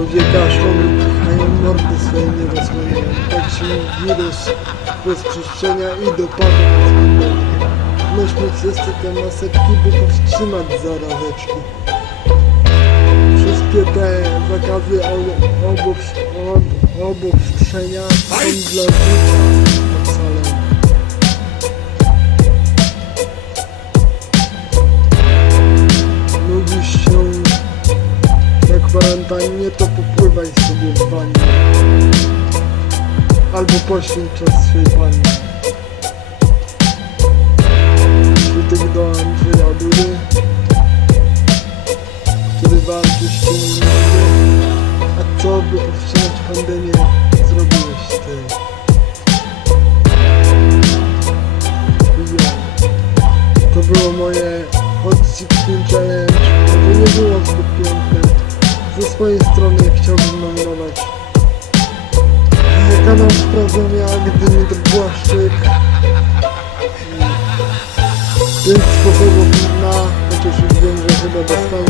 Ludzie kaszlą i kichają mordy swoje nie rozmawiają. Tak się wirus rozprzestrzenia i dopada głęboko. Myśmy wszyscy te maseczki, by powstrzymać zarazeczki. Wszystkie te zakazy o- obos- ob- obostrzenia są dla życia kwarantannie, to popływaj sobie w wannie. Albo poświęć czas swej pannie. Przytyk do Andrzeja Dury, który walczy z A co by powstrzymać pandemię zrobiłeś ty? To było moje Hot Ze swojej strony chciałbym nominować kanał Sprawdzenia Gdymitr Błaszczyk. Pięć sposobów na, chociaż już wiem, że chyba dostanie